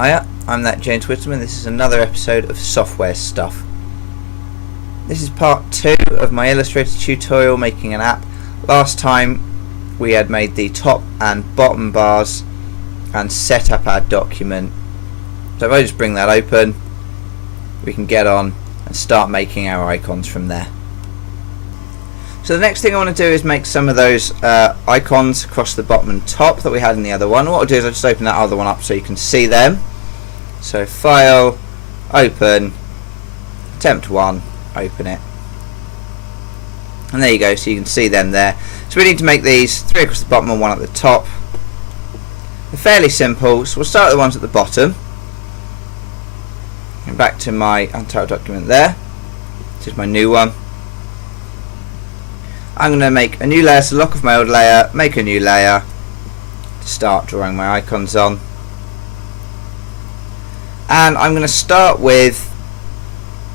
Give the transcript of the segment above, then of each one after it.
Hiya, I'm Thatjaymswisdom and this is another episode of Software Stuff. This is part 2 of my Illustrator tutorial making an app. Last time we had made the top and bottom bars and set up our document. So if I just bring that open, we can get on and start making our icons from there. So the next thing I want to do is make some of those icons across the bottom and top that we had in the other one. What I'll do is I'll just open that other one up so you can see them. So File, Open, Attempt 1, open it. And there you go, so you can see them there. So we need to make these 3 across the bottom and 1 at the top. They're fairly simple, so we'll start with the ones at the bottom. And back to my Untitled document there. This is my new one. I'm going to make a new layer, so lock off my old layer, make a new layer to start drawing my icons on. And I'm going to start with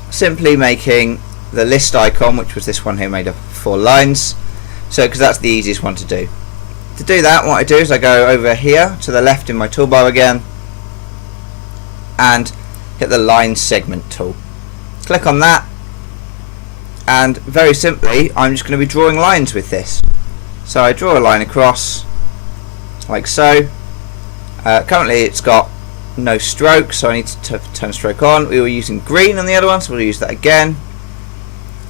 simply making the list icon, which was this one here made up of 4 lines. So, because that's the easiest one to do. To do that, what I do is I go over here to the left in my toolbar again and hit the line segment tool. Click on that. And very simply, I'm just going to be drawing lines with this. So I draw a line across, like so. Currently it's got no stroke, so I need to turn stroke on. We were using green on the other one, so we'll use that again.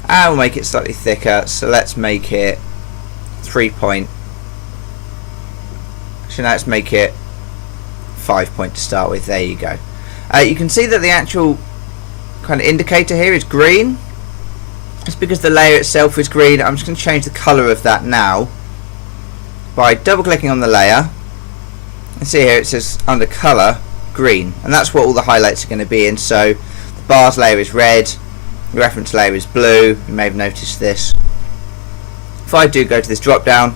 And we'll make it slightly thicker, so let's make it 3 point. So now let's make it 5 point to start with. There you go. You can see that the actual kind of indicator here is green. It's because the layer itself is green. I'm just going to change the colour of that now by double clicking on the layer, and see here it says under colour green, and that's what all the highlights are going to be in. So the bars layer is red, the reference layer is blue. You may have noticed this. If I do go to this drop down,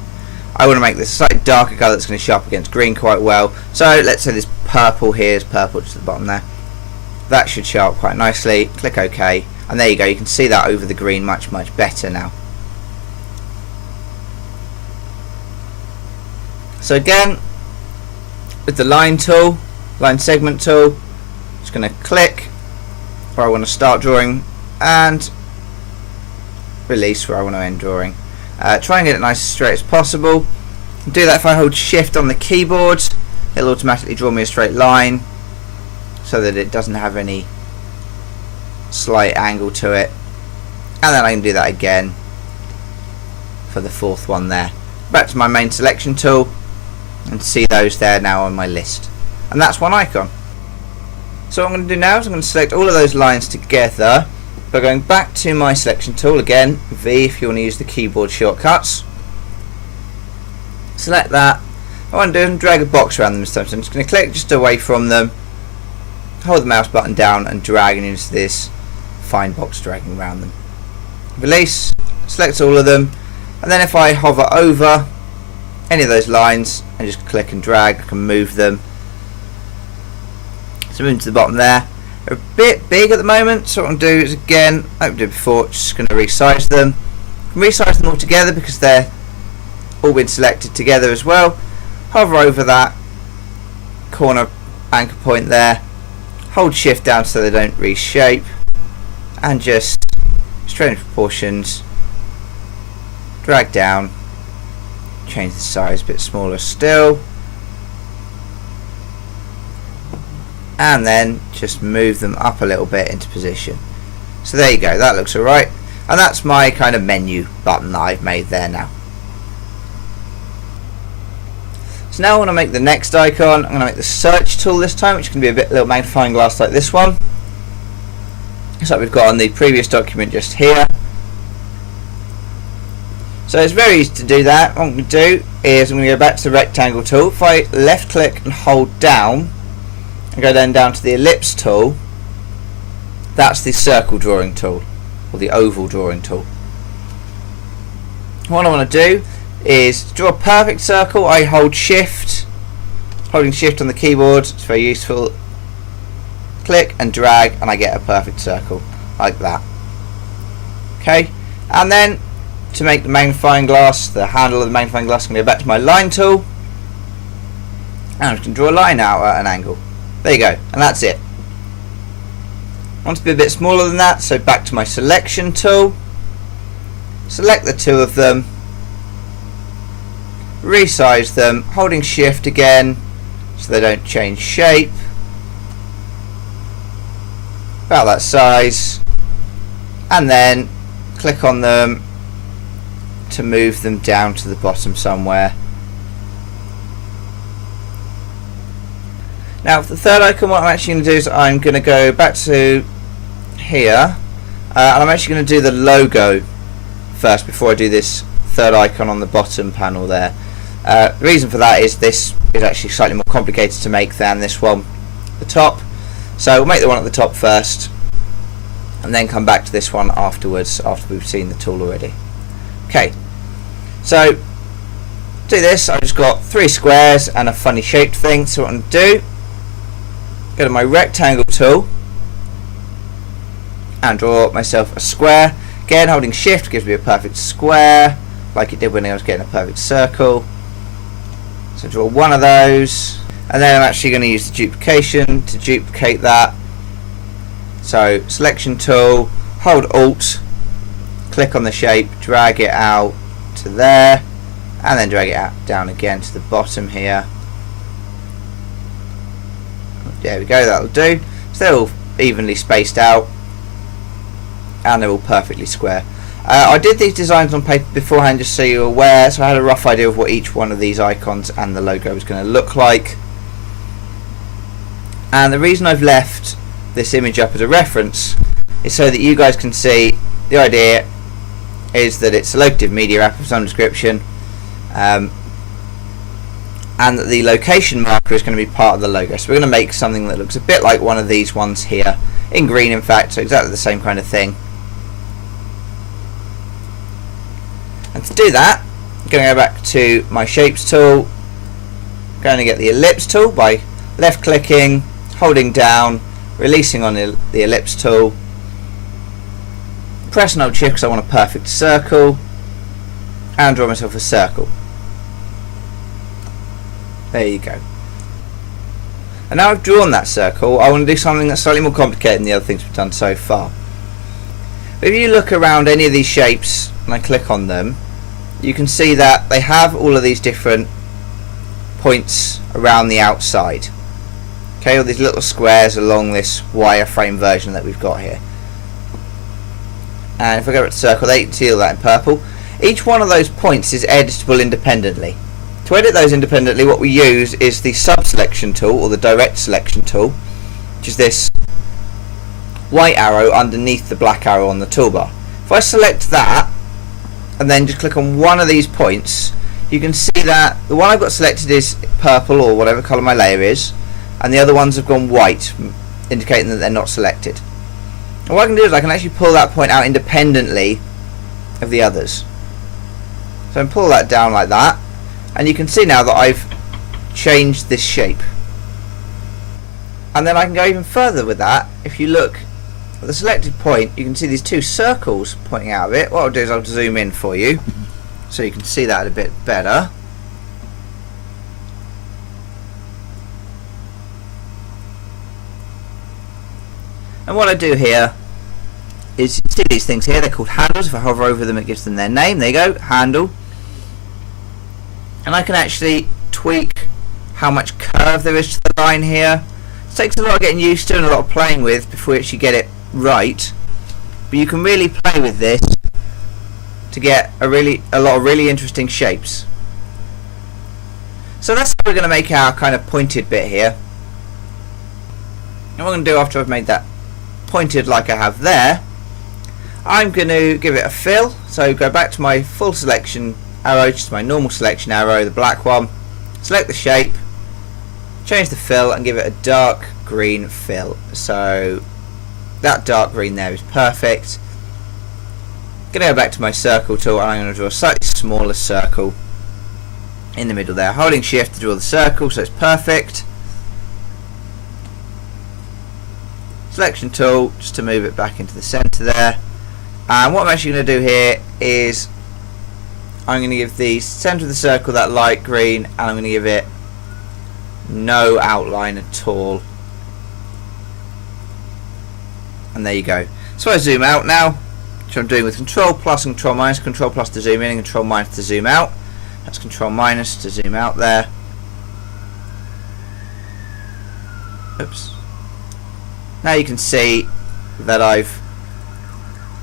I want to make this a slightly darker colour that's going to show up against green quite well. So let's say this purple here is purple just at the bottom there. That should show up quite nicely. Click OK. And there you go, you can see that over the green much better now. So again, with the line tool, line segment tool, just going to click where I want to start drawing and release where I want to end drawing. Try and get it nice and straight as possible. Do that if I hold shift on the keyboard, it'll automatically draw me a straight line so that it doesn't have any slight angle to it, and then I can do that again for the 4th one there. Back to my main selection tool and see those there now on my list, and that's one icon. So what I'm going to do now is I'm going to select all of those lines together by going back to my selection tool again, V if you want to use the keyboard shortcuts. Select that. What I want to do is drag a box around them this time, so I'm just going to click just away from them, hold the mouse button down and drag into this fine box dragging around them. Release, select all of them, and then if I hover over any of those lines and just click and drag, I can move them. So move to the bottom there. They're a bit big at the moment, so what I'm going to do is again, like we did before, just going to resize them. Resize them all together because they're all been selected together as well. Hover over that corner anchor point there. Hold shift down so they don't reshape, and just strange proportions, drag down, change the size a bit smaller still, and then just move them up a little bit into position. So there you go, that looks alright, and that's my kind of menu button that I've made there now. So now I want to make the next icon. I'm going to make the search tool this time, which can be a little magnifying glass like this one. Just like we've got on the previous document just here. So it's very easy to do that. What I'm going to do is I'm going to go back to the rectangle tool. If I left click and hold down and go then down to the ellipse tool, that's the circle drawing tool, or the oval drawing tool. What I want to do is to draw a perfect circle. I hold shift, holding shift on the keyboard, it's very useful. Click and drag and I get a perfect circle like that. Okay, and then to make the magnifying glass, the handle of the magnifying glass, I'm going to go back to my line tool and I can draw a line out at an angle. There you go, and that's it. I want to be a bit smaller than that, so back to my selection tool, select the two of them, resize them, holding shift again so they don't change shape, about that size, and then click on them to move them down to the bottom somewhere. Now for the third icon, what I'm actually going to do is I'm going to go back to here, and I'm actually going to do the logo first before I do this third icon on the bottom panel there. The reason for that is this is actually slightly more complicated to make than this one at the top, so we'll make the one at the top first and then come back to this one afterwards, after we've seen the tool already. Okay, so to do this I've just got 3 squares and a funny shaped thing, so what I'm going to do, go to my rectangle tool and draw myself a square. Again, holding shift gives me a perfect square like it did when I was getting a perfect circle. So draw one of those, and then I'm actually going to use the duplication to duplicate that. So selection tool, hold Alt, click on the shape, drag it out to there, and then drag it out down again to the bottom here. There we go, that'll do. So they're all evenly spaced out and they're all perfectly square. I did these designs on paper beforehand just so you're aware, so I had a rough idea of what each one of these icons and the logo was going to look like. And the reason I've left this image up as a reference is so that you guys can see the idea is that it's a locative media app of some description, and that the location marker is going to be part of the logo. So we're going to make something that looks a bit like one of these ones here, in green in fact, so exactly the same kind of thing. And to do that, I'm going to go back to my shapes tool, going to get the ellipse tool by left clicking, holding down, releasing on the ellipse tool, press and hold shift because I want a perfect circle, and draw myself a circle. There you go. And now I've drawn that circle, I want to do something that's slightly more complicated than the other things we've done so far. If you look around any of these shapes and I click on them, you can see that they have all of these different points around the outside. Okay, all these little squares along this wireframe version that we've got here. And if I go back to circle, you can see all that in purple. Each one of those points is editable independently. To edit those independently, what we use is the sub-selection tool, or the direct selection tool, which is this white arrow underneath the black arrow on the toolbar. If I select that, and then just click on one of these points, you can see that the one I've got selected is purple, or whatever colour my layer is, and the other ones have gone white, indicating that they're not selected. And what I can do is I can actually pull that point out independently of the others. So I can pull that down like that, and you can see now that I've changed this shape. And then I can go even further with that. If you look at the selected point, you can see these 2 circles pointing out of it. What I'll do is I'll zoom in for you so you can see that a bit better. And what I do here is, you see these things here, they're called handles. If I hover over them, it gives them their name. There you go, handle. And I can actually tweak how much curve there is to the line here. It takes a lot of getting used to and a lot of playing with before you actually get it right. But you can really play with this to get a lot of really interesting shapes. So that's how we're going to make our kind of pointed bit here. And what I'm going to do after I've made that pointed like I have there, I'm going to give it a fill. So go back to my full selection arrow, just my normal selection arrow, the black one, select the shape, change the fill and give it a dark green fill. So that dark green there is perfect. Going to go back to my circle tool and I'm going to draw a slightly smaller circle in the middle there, holding shift to draw the circle so it's perfect. Selection tool just to move it back into the center there. And what I'm actually going to do here is I'm going to give the center of the circle that light green, and I'm going to give it no outline at all. and there you go. So I zoom out now, which I'm doing with Control plus and Control minus. Control plus to zoom in and Control minus to zoom out. That's Control minus to zoom out there. Oops. Now you can see that I've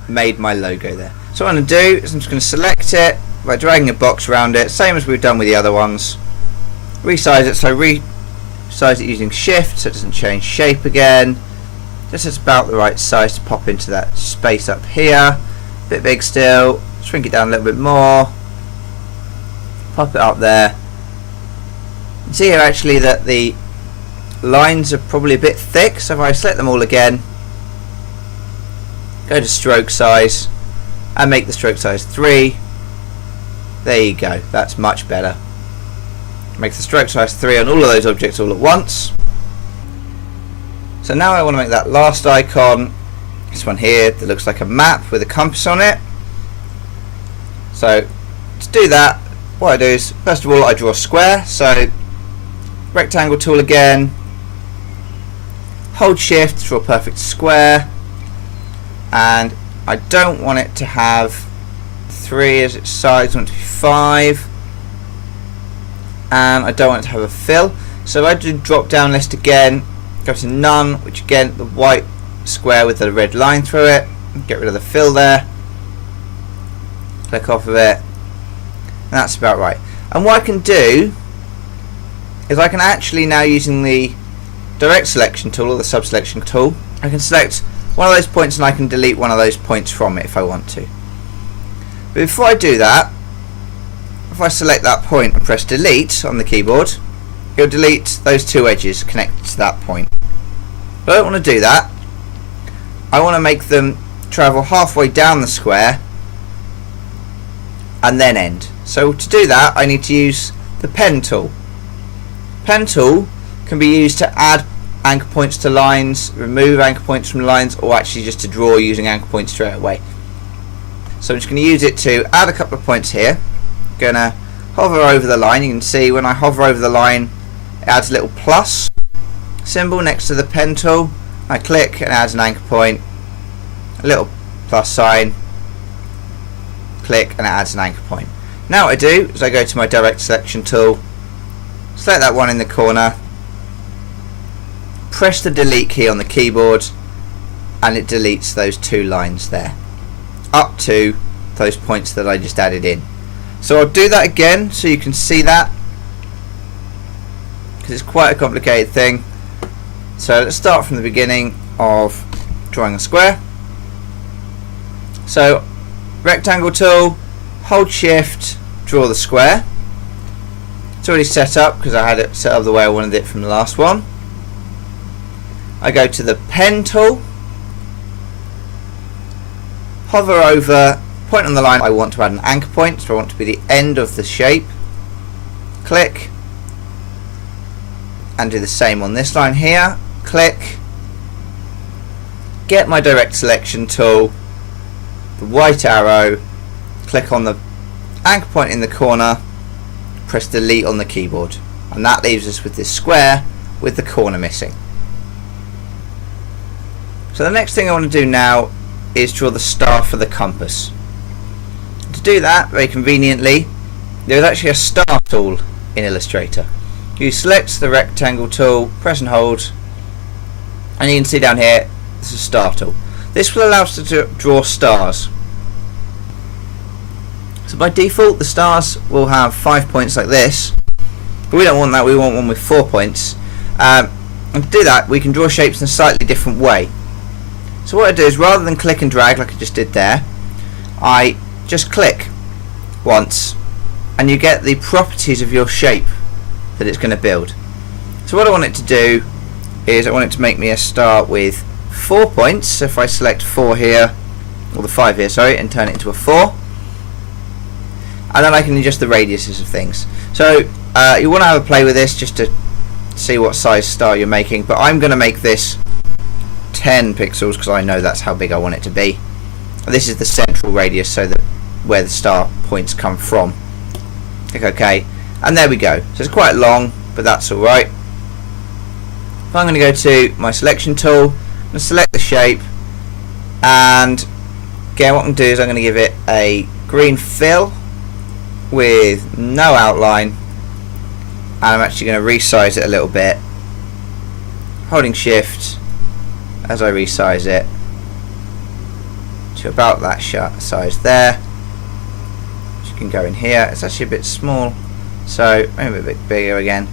made my logo there. So what I'm going to do is I'm just going to select it by dragging a box around it, same as we've done with the other ones. Resize it, so resize it using Shift so it doesn't change shape again. Just it's about the right size to pop into that space up here. A bit big still. Shrink it down a little bit more. Pop it up there. You see here actually that the lines are probably a bit thick, so if I select them all again, go to stroke size and make the stroke size 3. There you go, that's much better. Make the stroke size 3 on all of those objects all at once. So now I want to make that last icon, this one here, that looks like a map with a compass on it. So to do that, what I do is, first of all I draw a square, so rectangle tool again, hold Shift, draw a perfect square, and I don't want it to have 3 as its size, I want it to be 5, and I don't want it to have a fill. So I do drop down list again, go to none, which again the white square with the red line through it, get rid of the fill there, click off of it, and that's about right. And what I can do is I can actually, now using the direct selection tool or the sub selection tool, I can select one of those points and I can delete one of those points from it if I want to. But before I do that, if I select that point and press delete on the keyboard, it'll delete those 2 edges connected to that point. But I don't want to do that. I want to make them travel halfway down the square and then end. So to do that I need to use the pen tool. Pen tool can be used to add anchor points to lines, remove anchor points from lines, or actually just to draw using anchor points straight away. So I'm just going to use it to add a couple of points here. Going to hover over the line. You can see when I hover over the line it adds a little plus symbol next to the pen tool. I click and it adds an anchor point, a little plus sign, click and it adds an anchor point. Now what I do is I go to my direct selection tool, select that one in the corner, press the delete key on the keyboard, and it deletes those 2 lines there up to those points that I just added in. So I'll do that again so you can see that, because it's quite a complicated thing. So let's start from the beginning of drawing a square. So rectangle tool, hold Shift, draw the square. It's already set up because I had it set up the way I wanted it from the last one. I go to the pen tool, hover over, point on the line I want to add an anchor point, so I want to be the end of the shape. Click, and do the same on this line here. Click, get my direct selection tool, the white arrow, click on the anchor point in the corner, press delete on the keyboard, and that leaves us with this square with the corner missing. So the next thing I want to do now is draw the star for the compass. To do that, very conveniently, there is actually a star tool in Illustrator. You select the rectangle tool, press and hold, and you can see down here this is a star tool. This will allow us to draw stars. So by default the stars will have 5 points like this, but we don't want that, we want one with 4 points. And to do that we can draw shapes in a slightly different way. So what I do is, rather than click and drag like I just did there, I just click once and you get the properties of your shape that it's going to build. So what I want it to do is I want it to make me a star with 4 points. So if I select 4 here, or the 5 here, sorry, and turn it into a 4, and then I can adjust the radiuses of things. So you want to have a play with this just to see what size star you're making, but I'm going to make this 10 pixels because I know that's how big I want it to be. And this is the central radius, so that where the star points come from. Click OK, and there we go. So it's quite long, but that's alright. I'm going to go to my selection tool and select the shape, And again, what I'm going to do is I'm going to give it a green fill with no outline, and I'm actually going to resize it a little bit, holding shift as I resize it to about that size there. You can go in here, it's actually a bit small, so maybe a bit bigger again.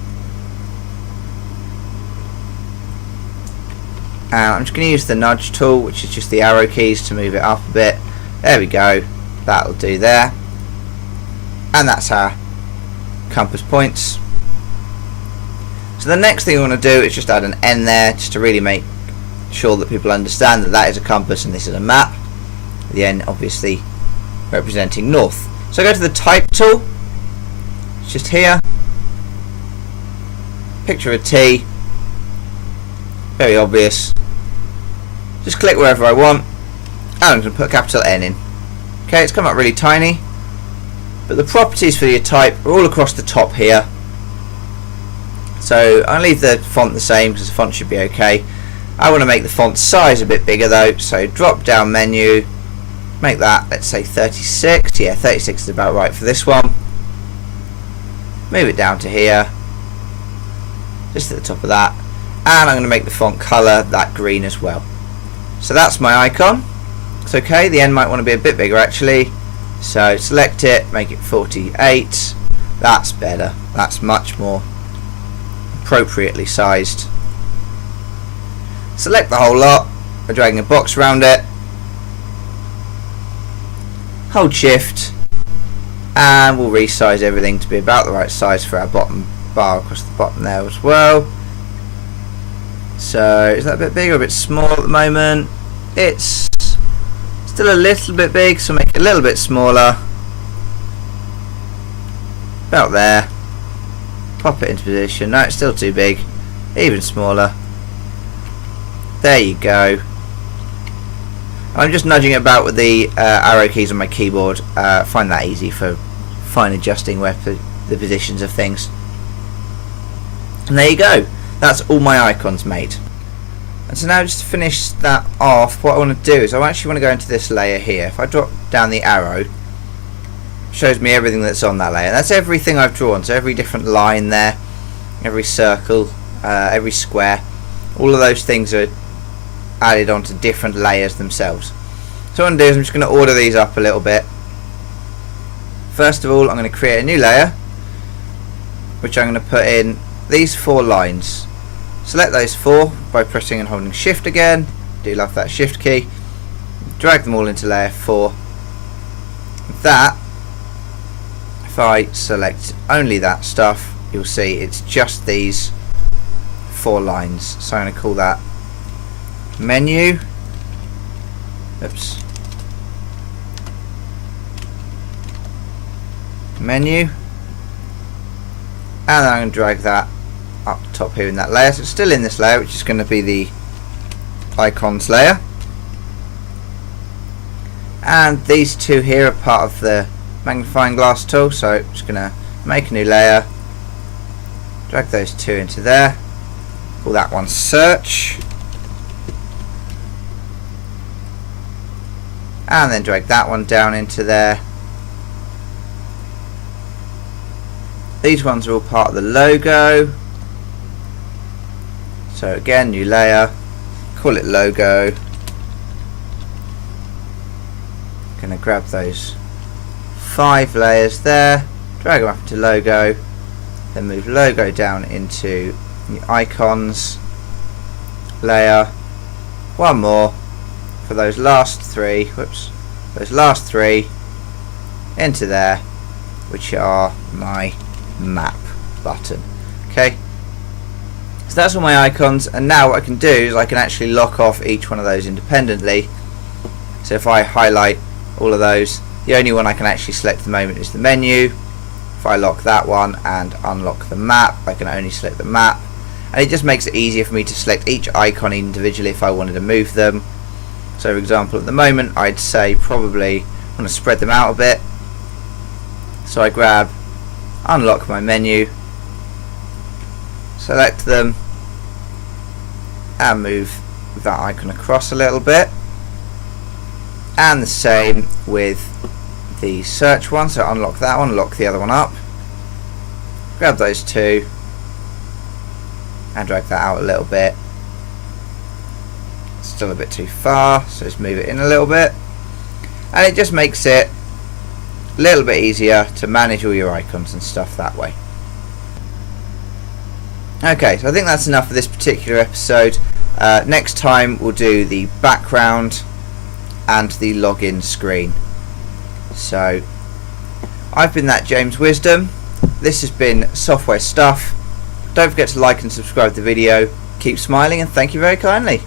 And I'm just going to use the nudge tool, which is just the arrow keys, to move it up a bit. There we go, that'll do there. And that's our compass points. So the next thing I want to do is just add an N there, just to really make sure that people understand that that is a compass and this is a map. The N obviously representing north. So I go to the type tool, it's just here, picture of a T, very obvious. Just click wherever I want, and I'm going to put a capital N in. Okay, it's come up really tiny, but the properties for your type are all across the top here. So I'll leave the font the same because the font should be okay. I want to make the font size a bit bigger though, so drop down menu, make that, let's say 36. Yeah, 36 is about right for this one. Move it down to here, just at the top of that, and I'm going to make the font color that green as well. So that's my icon. It's okay, the N might want to be a bit bigger actually, so select it, make it 48. That's better, that's much more appropriately sized. Select the whole lot by dragging a box around it, hold shift, and we'll resize everything to be about the right size for our bottom bar across the bottom there as well. So is that a bit big or a bit small at the moment? It's still a little bit big, so make it a little bit smaller, about there. Pop it into position. No, it's still too big, even smaller. There you go. I'm just nudging it about with the arrow keys on my keyboard. Find that easy for fine adjusting where the positions of things. And there you go. That's all my icons made. And so now just to finish that off, what I want to do is I actually want to go into this layer here. If I drop down the arrow, it shows me everything that's on that layer. That's everything I've drawn, so every different line there, every circle, every square, all of those things are added onto different layers themselves. So what I'm going to do is I'm just going to order these up a little bit. First of all, I'm going to create a new layer, which I'm going to put in these 4 lines. Select those 4 by pressing and holding shift again. Do love that shift key. Drag them all into layer 4. That, if I select only that stuff, you'll see it's just these 4 lines. So I'm going to call that menu. Oops. Menu. And then I'm going to drag that up top here in that layer. So it's still in this layer, which is going to be the icons layer. And these 2 here are part of the magnifying glass tool. So I'm just going to make a new layer, drag those 2 into there, call that one search, and then drag that one down into there. These ones are all part of the logo. So again, new layer, call it logo. Gonna grab those 5 layers there, drag them up into logo, then move logo down into the icons layer. One more for those last 3. Whoops, those last 3 into there, which are my map button. Okay. So that's all my icons, and now what I can do is I can actually lock off each one of those independently. So if I highlight all of those, the only one I can actually select at the moment is the menu. If I lock that one and unlock the map, I can only select the map, and it just makes it easier for me to select each icon individually if I wanted to move them. So for example, at the moment I'd say probably I want to spread them out a bit, so I grab, unlock my menu, select them, and move that icon across a little bit. And the same with the search one, so unlock that one, lock the other one up, grab those two and drag that out a little bit. Still a bit too far, so just move it in a little bit, and it just makes it a little bit easier to manage all your icons and stuff that way. Okay, so I think that's enough for this particular episode. Next time we'll do the background and the login screen. So I've been Thatjaymswisdom. This has been Software Stuff. Don't forget to like and subscribe to the video. Keep smiling and thank you very kindly.